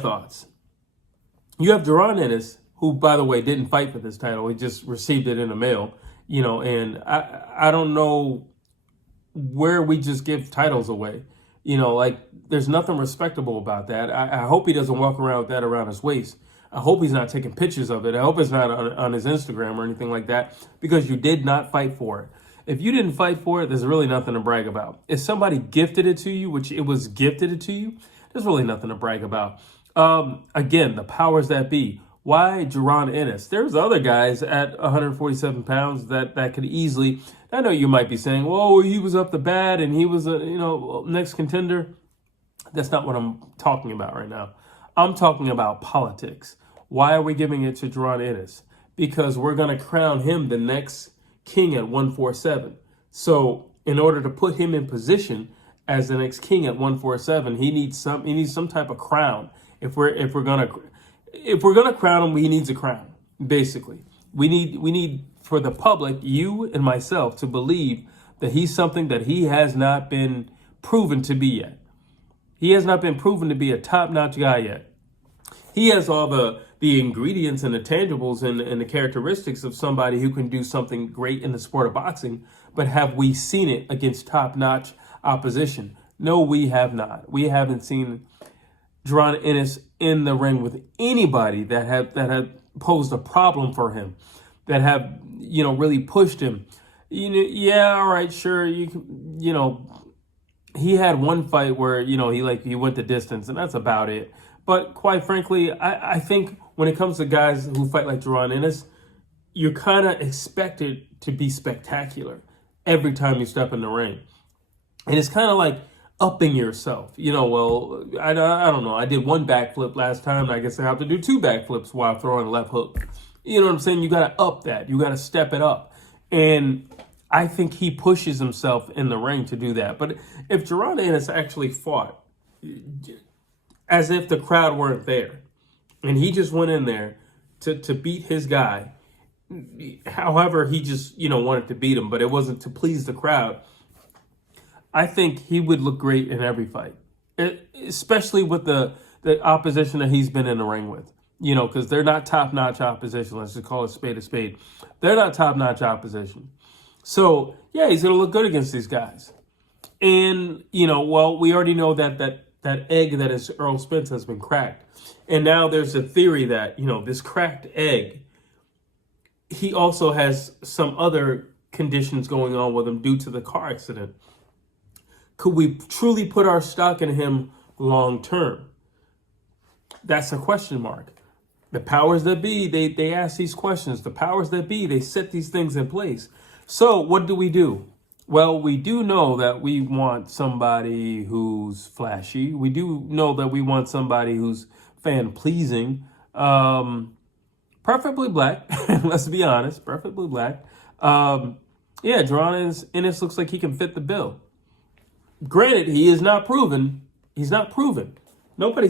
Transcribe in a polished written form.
thoughts. You have Jaron Ennis, who, by the way, didn't fight for this title. He just received it in the mail, and I don't know where we just give titles away. Like, there's nothing respectable about that. I hope he doesn't walk around with that around his waist. I hope he's not taking pictures of it. I hope it's not on his Instagram or anything like that, because you did not fight for it. If you didn't fight for it, there's really nothing to brag about. If somebody gifted it to you, which it was gifted to you, there's really nothing to brag about. Again, the powers that be. Why Jaron Ennis? There's other guys at 147 pounds that could easily. I know you might be saying, "Well, he was up the bat and he was a next contender." That's not what I'm talking about right now. I'm talking about politics. Why are we giving it to Jaron Ennis? Because we're going to crown him the next king at 147. So in order to put him in position as the next king at 147, he needs some type of crown. If we're gonna crown him, he needs a crown. Basically, we need for the public, you and myself, to believe that he's something that he has not been proven to be yet. He has not been proven to be a top-notch guy yet. He has all the ingredients and the tangibles and the characteristics of somebody who can do something great in the sport of boxing, but have we seen it against top-notch opposition? No, we have not. We haven't seen Jaron Ennis in the ring with anybody that have posed a problem for him, that have really pushed him. Yeah, all right, sure. He had one fight where he went the distance, and that's about it. But quite frankly, I think when it comes to guys who fight like Jaron Ennis, you're kind of expected to be spectacular every time you step in the ring, and it's kind of like upping yourself. Well, I don't know. I did one backflip last time. I guess I have to do two backflips while throwing a left hook. You know what I'm saying? You got to up that. You got to step it up. And I think he pushes himself in the ring to do that. But if Jaron Ennis actually fought as if the crowd weren't there, and he just went in there to beat his guy, however he just, wanted to beat him, but it wasn't to please the crowd, I think he would look great in every fight, especially with the opposition that he's been in the ring with, because they're not top-notch opposition. Let's just call it spade a spade. They're not top-notch opposition. So, yeah, he's going to look good against these guys. And, we already know that egg that is Earl Spence has been cracked. And now there's a theory that, this cracked egg, he also has some other conditions going on with him due to the car accident. Could we truly put our stock in him long term? That's a question mark. The powers that be, they ask these questions. The powers that be, they set these things in place. So what do? Well, we do know that we want somebody who's flashy. We do know that we want somebody who's fan-pleasing. Preferably black. Let's be honest. Preferably black. Jaron Ennis looks like he can fit the bill. Granted, he is not proven. He's not proven. Nobody